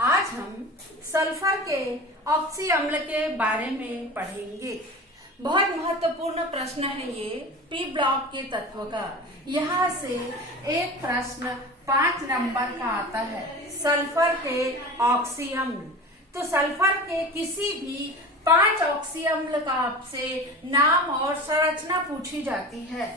आज हम सल्फर के ऑक्सी अम्ल के बारे में पढ़ेंगे। बहुत महत्वपूर्ण प्रश्न है ये पी ब्लॉक के तत्व का। यहाँ से एक प्रश्न 5 नंबर का आता है, सल्फर के ऑक्सी अम्ल। तो सल्फर के किसी भी 5 ऑक्सी अम्ल का आपसे नाम और संरचना पूछी जाती है।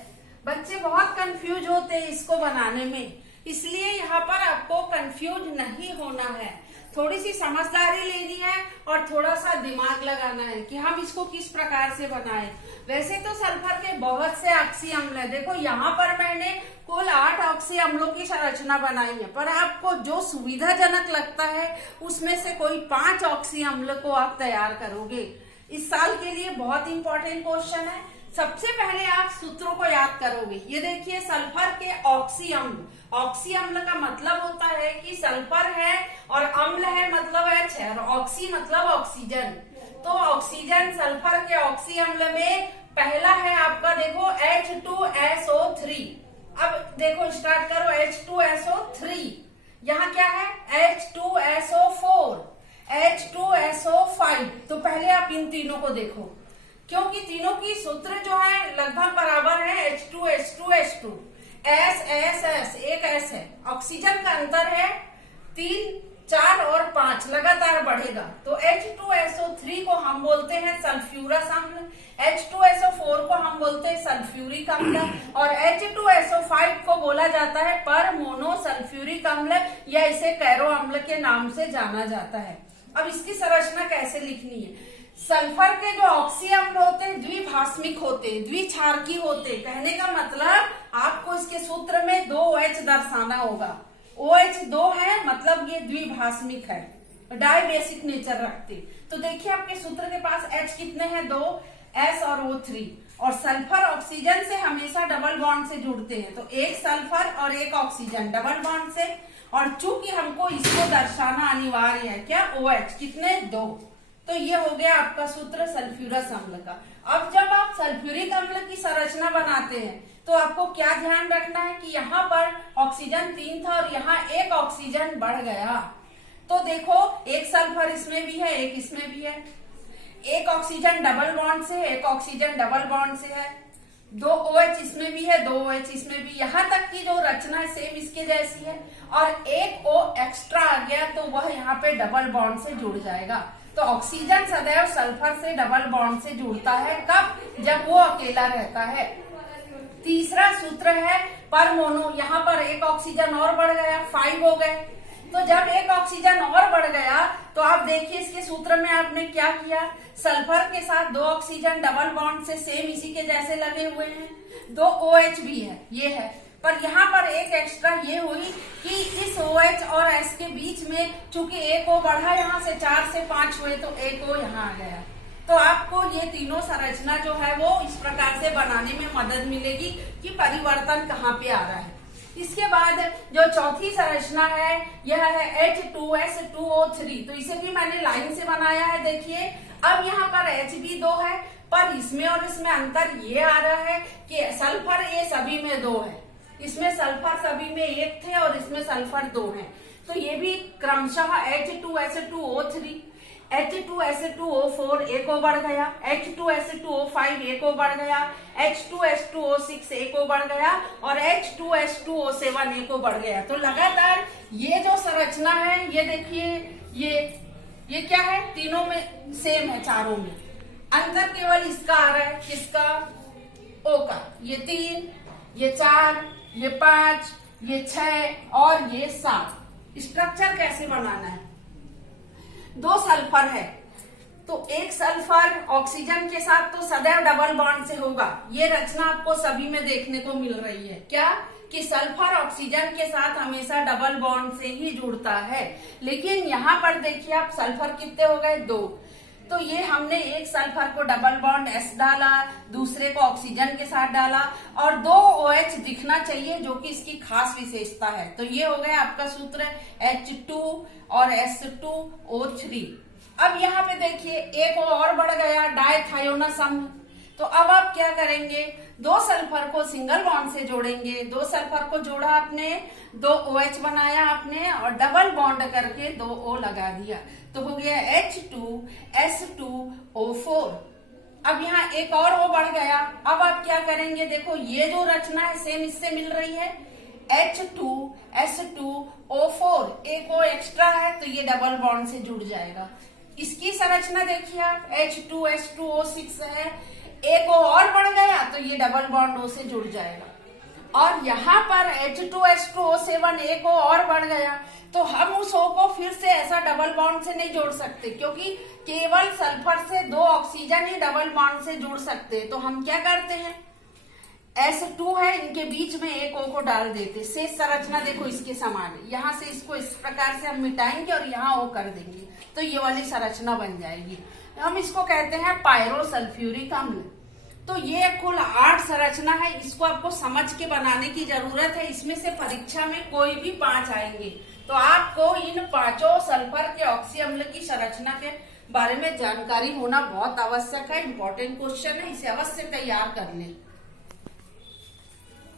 बच्चे बहुत कंफ्यूज होते हैं इसको बनाने में, इसलिए यहाँ पर आपको कंफ्यूज नहीं होना है। थोड़ी सी समझदारी लेनी है और थोड़ा सा दिमाग लगाना है कि हम इसको किस प्रकार से बनाएं। वैसे तो सल्फर के बहुत से ऑक्सी अम्ल है। देखो यहाँ पर मैंने कुल 8 ऑक्सी अम्लों की संरचना बनाई है, पर आपको जो सुविधाजनक लगता है उसमें से कोई 5 ऑक्सी अम्ल को आप तैयार करोगे। इस साल के लिए बहुत इंपॉर्टेंट क्वेश्चन है। सबसे पहले आप सूत्रों को याद करोगे। ये देखिए, सल्फर के ऑक्सी अम्ल। ऑक्सी अम्ल का मतलब होता है कि सल्फर है और अम्ल है मतलब H है, और ऑक्सी मतलब ऑक्सीजन। तो ऑक्सीजन सल्फर के ऑक्सी अम्ल में पहला है आपका, देखो H2SO3। अब देखो स्टार्ट करो, H2SO3। यहाँ क्या है, H2SO4, H2SO5। तो पहले आप इन तीनों को देखो, क्योंकि तीनों की सूत्र जो है लगभग बराबर है, H2H2H2, S एक S है। ऑक्सीजन का अंतर है 3, 4 और 5, लगातार बढ़ेगा। तो H2SO3 को हम बोलते हैं सल्फ्यूरस अम्ल, H2SO4 को हम बोलते हैं सल्फ्यूरिक अम्ल, और H2SO5 को बोला जाता है पर मोनो सल्फ्यूरिक अम्ल, या इसे कैरो अम्ल के नाम से जाना जाता है। अब इसकी संरचना कैसे लिखनी है। सल्फर के जो ऑक्सी अम्ल होते हैं द्विभाषमिक होते हैं, द्विक्षारकी होते हैं। कहने का मतलब आपको इसके सूत्र में 2H दर्शाना होगा। OH 2 है मतलब ये द्विभाषमिक है, डाइबेसिक नेचर रखते। तो देखिए आपके सूत्र के पास H कितने हैं, 2, S और O3। और सल्फर ऑक्सीजन से हमेशा डबल बॉन्ड से जुड़ते हैं, तो एक सल्फर और एक ऑक्सीजन डबल बॉन्ड से। और चूंकि हमको इसको दर्शाना अनिवार्य है, क्या, OH कितने, 2। तो ये हो गया आपका सूत्र सल्फ्यूरस अम्ल का। अब जब आप सल्फ्यूरिक अम्ल की संरचना बनाते हैं तो आपको क्या ध्यान रखना है कि यहाँ पर ऑक्सीजन 3 था और यहाँ एक ऑक्सीजन बढ़ गया। तो देखो, एक सल्फर इसमें भी है, एक इसमें भी है। एक ऑक्सीजन डबल बॉन्ड से, एक ऑक्सीजन डबल बॉन्ड से है। 2 OH इसमें भी है, 2 OH इसमें भी। यहाँ तक की जो रचना है सेम इसके जैसी है, और एक O एक्स्ट्रा आ गया तो वह यहाँ पे डबल बॉन्ड से जुड़ जाएगा। तो ऑक्सीजन सदैव सल्फर से डबल बॉन्ड से जुड़ता है, कब, जब वो अकेला रहता है। तीसरा सूत्र है पर मोनो। यहाँ पर एक ऑक्सीजन और बढ़ गया, 5 हो गए। तो जब एक ऑक्सीजन और बढ़ गया तो आप देखिए इसके सूत्र में आपने क्या किया, सल्फर के साथ 2 ऑक्सीजन डबल बॉन्ड से सेम इसी के जैसे लगे हुए हैं, 2 OH भी है, ये है। पर यहाँ पर एक एक्स्ट्रा ये हुई कि इस OH और S के बीच में चूंकि एक O बढ़ा, यहाँ से 4 से 5 हुए तो एक O यहाँ आ गया। तो आपको ये तीनों संरचना जो है वो इस प्रकार से बनाने में मदद मिलेगी कि परिवर्तन कहाँ पे आ रहा है। इसके बाद जो चौथी संरचना है यह है H2S2O3। तो इसे भी मैंने लाइन से बनाया है। देखिए, अब यहाँ पर H भी 2 है, पर इसमें और इसमें अंतर ये आ रहा है कि सल्फर ये सभी में 2 है, इसमें सल्फर सभी में 1 थे और इसमें सल्फर 2 है। तो ये भी क्रमशः H2S2O3, H2S2O4 एक O बढ़ गया, H2S2O5 एक O बढ़ गया, H2S2O6 एक O बढ़ गया, और H2S2O7 एक O बढ़ गया। तो लगातार ये जो संरचना है, ये देखिए, ये क्या है, तीनों में सेम है, चारों में। अंतर केवल इसका आ रहा है, किसका, O का। ये 3, ये 4, ये 5, ये 6 और ये 7। स्ट्रक्चर कैसे बनाना है, 2 सल्फर है तो एक सल्फर ऑक्सीजन के साथ तो सदैव डबल बॉन्ड से होगा। ये रचना आपको सभी में देखने को मिल रही है, क्या, कि सल्फर ऑक्सीजन के साथ हमेशा डबल बॉन्ड से ही जुड़ता है। लेकिन यहाँ पर देखिए आप, सल्फर कितने हो गए, 2। तो ये हमने एक सल्फर को डबल बॉन्ड S डाला, दूसरे को ऑक्सीजन के साथ डाला, और 2 OH दिखना चाहिए जो कि इसकी खास विशेषता है। तो ये हो गया आपका सूत्र H2 और S2O3। अब यहाँ पे देखिए एक और बढ़ गया, डायथायोनस अम्ल। तो अब आप क्या करेंगे, दो सल्फर को सिंगल बॉन्ड से जोड़ेंगे। दो सल्फर को जोड़ा आपने, दो OH बनाया आपने और डबल बॉन्ड करके दो O लगा दिया, तो हो गया H2S2O4। अब यहाँ एक और O बढ़ गया। अब आप क्या करेंगे, देखो ये जो रचना है सेम इससे मिल रही है, H2S2O4, एक O एक्स्ट्रा है तो ये डबल बॉन्ड से जुड़ जाएगा। इसकी संरचना देखिए आप, H2S2O6 है, एक O और बढ़ गया तो ये डबल बॉन्ड O से जुड़ जाएगा। और यहाँ पर H2S2O7, एक O और बढ़ गया तो हम उस O को फिर से ऐसा डबल बॉन्ड से नहीं जोड़ सकते, क्योंकि केवल सल्फर से दो ऑक्सीजन ही डबल बॉन्ड से जुड़ सकते। तो हम क्या करते हैं, S2 है, इनके बीच में एक O को डाल देते। शेष संरचना देखो इसके समान है, यहाँ से इसको इस प्रकार से हम मिटाएंगे और यहाँ O कर देंगे तो ये वाली संरचना बन जाएगी। हम इसको कहते हैं पायरोसल्फ्यूरिक अम्ल। तो ये कुल 8 संरचना है, इसको आपको समझ के बनाने की जरूरत है। इसमें से परीक्षा में कोई भी 5 आएंगे, तो आपको इन 5 सल्फर के ऑक्सी अम्ल की संरचना के बारे में जानकारी होना बहुत आवश्यक है। इंपॉर्टेंट क्वेश्चन है, इसे अवश्य तैयार कर लें।